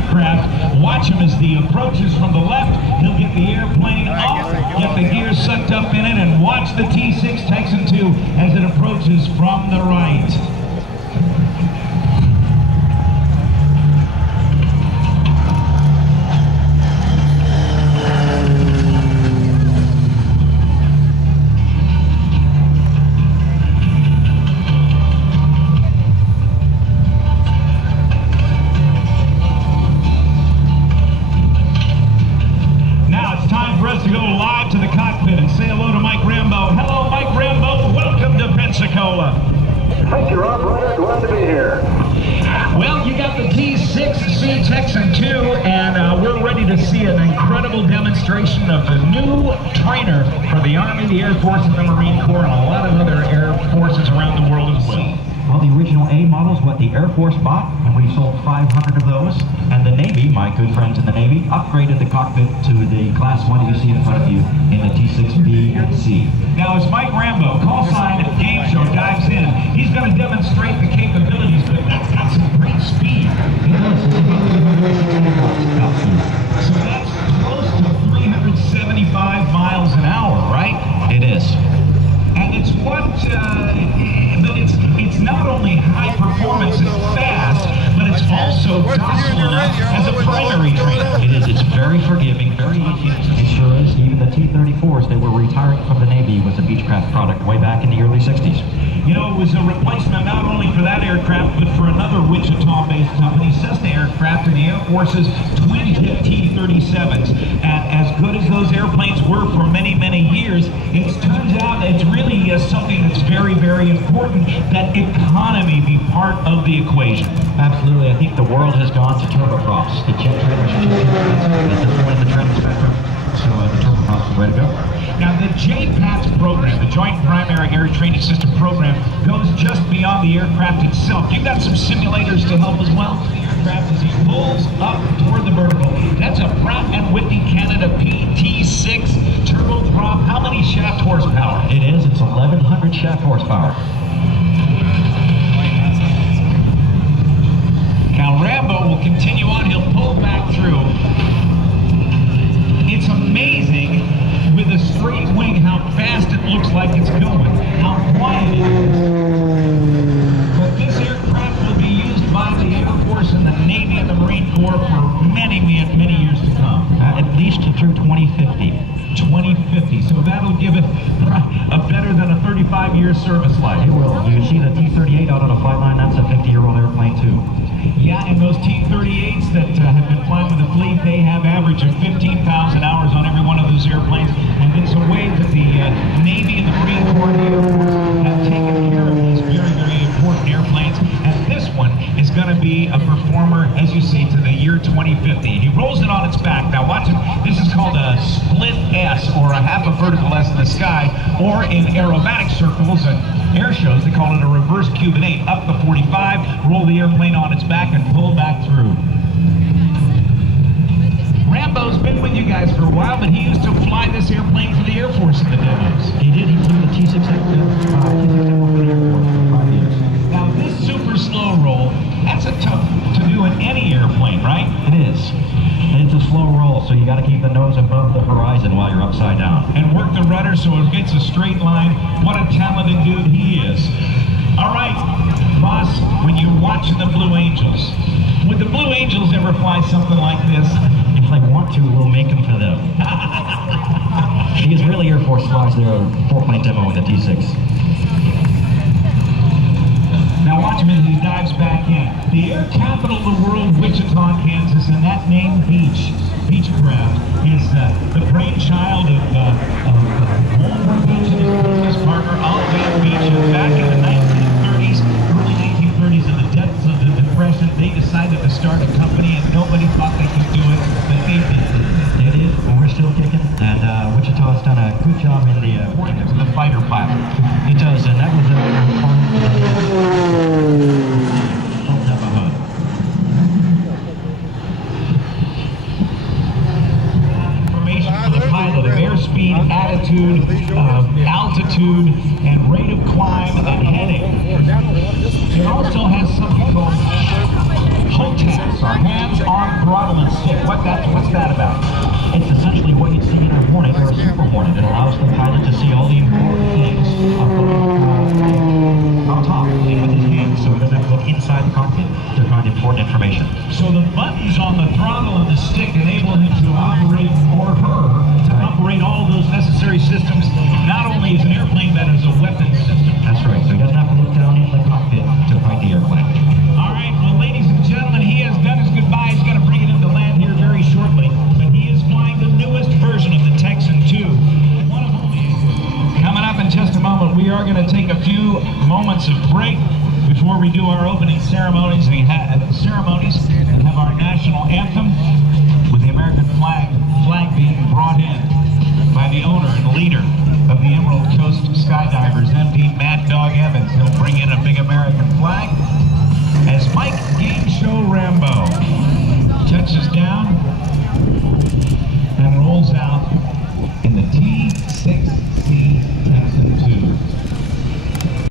aircraft. Watch him as he approaches from the left. He'll get the airplane off, get the gears sucked up in it, and watch the T-6 Texan II as it approaches from the right. To go live to the cockpit and say hello to Mike Rambo. Hello, Mike Rambo. Welcome to Pensacola. Thank you, Rob Reider. Glad to be here. Well, you got the T-6C Texan II, and we're ready to see an incredible demonstration of the new trainer for the Army, the Air Force, and the Marine Corps, and a lot of other air forces around the world as well. Well, the original A model is what the Air Force bought, and we sold 500 of those. And the Navy, my good friends in the Navy, upgraded the cockpit to the Class 1 you see in front of you in the T-6B and C. Now, as Mike Rambo, call sign Gameshow, dives in, he's going to demonstrate the capabilities, but that's got some great speed. So that's close to 375 miles an hour, right? It is. And it's what, but it's not only high performance and fast, but it's also docile enough as a primary trainer. It is. It's very forgiving, very easy. It sure is. Even the T-34s, they were retiring from the Navy, was a Beechcraft product way back in the early 60s. You know, it was a replacement not only for that aircraft, but for another Wichita-based company, Cessna Aircraft, and the Air Force's twin-tip T-37s. And as good as those airplanes were for many, many years, it turns out it's really something that's very, very important, that economy be part of the equation. Absolutely. I think the world has gone to turboprops. The jet trainers are at this point in the training spectrum, so the turboprops are ready to go. Now, the JPATS program, the Joint Primary Air Training System program, goes just beyond the aircraft itself. You've got some simulators to help as well. The aircraft as he pulls up toward the vertical. That's a Pratt & Whitney Canada PT6 turboprop. How many shaft horsepower? It is. It's 1,100 shaft horsepower. Now, Rambo will continue on. He'll pull back through. It's amazing with a straight wing how fast it looks like it's going, how quiet it is. But this aircraft will be used by the Air Force and the Navy and the Marine Corps for many, many years to come. At least through 2050. 2050, so that'll give it a better than a 35-year service life. It will. You can see the T-38 out on a flight line. That's a 50-year-old airplane too. Yeah, and those T-38s that have been flying with the fleet, they have average of 15,000 hours on every one of those airplanes, and it's a way that the Navy and the Marine Corps and the Air Force have taken care of these very, very important airplanes, and this one is going to be a performer, as you see, to the year 2050. He rolls it on its back. Now watch him. This is called a split S, or a half a vertical S in the sky, or in aerobatic circles and air shows, they call it a reverse Cuban 8. Up to 45, roll the airplane on its back and pull back through. Rambo's been with you guys for a while, but he used to fly this airplane for the Air Force in the demos. He did. He flew the T-6C for the Air Force for 5 years. Now this super slow roll, that's a tough to do in any airplane, right? It is. It's a slow roll, so you got to keep the nose above the horizon while you're upside down. And work the rudder so it gets a straight line. What a talented dude he is. All right, boss, when you're watching the Blue Angels, would the Blue Angels ever fly something like this? If they want to, we'll make them for them. Because really, Air Force flies their 4-plane demo with the T-6. Now watch him as he dives back in. The air capital of the world, Wichita, Kansas, and that name, Beechcraft, is the brainchild of Walter Beach and his business partner, Oliver Beach. Back in the 1930s, early 1930s, in the depths of the Depression, they decided to start a company, and nobody thought they could do it, but they did. They did, and we're still kicking. And Wichita's done a good job in the fighter pilot. It does, and that was information for the pilot of airspeed, attitude, altitude, and rate of climb and heading. It also has something called HOTAS, or hands-on throttle and stick. What's that about? It's essentially what you see in a Hornet or a Super Hornet. It allows the pilot to see all the important things on top and with his hands, so he doesn't have to look inside the cockpit to find important information. So the buttons on the throttle and the stick enable him to operate, or her, to operate all those necessary systems, not only as an airplane, but as a weapons system. That's right, so he doesn't have to look down in the cockpit to find the airplane. All right, well, ladies and gentlemen, he has done his goodbye. He's going to bring it into land here very shortly, but he is flying the newest version of the Texan II. One of only. Coming up in just a moment, we are going to take a few moments of break before we do our opening ceremonies.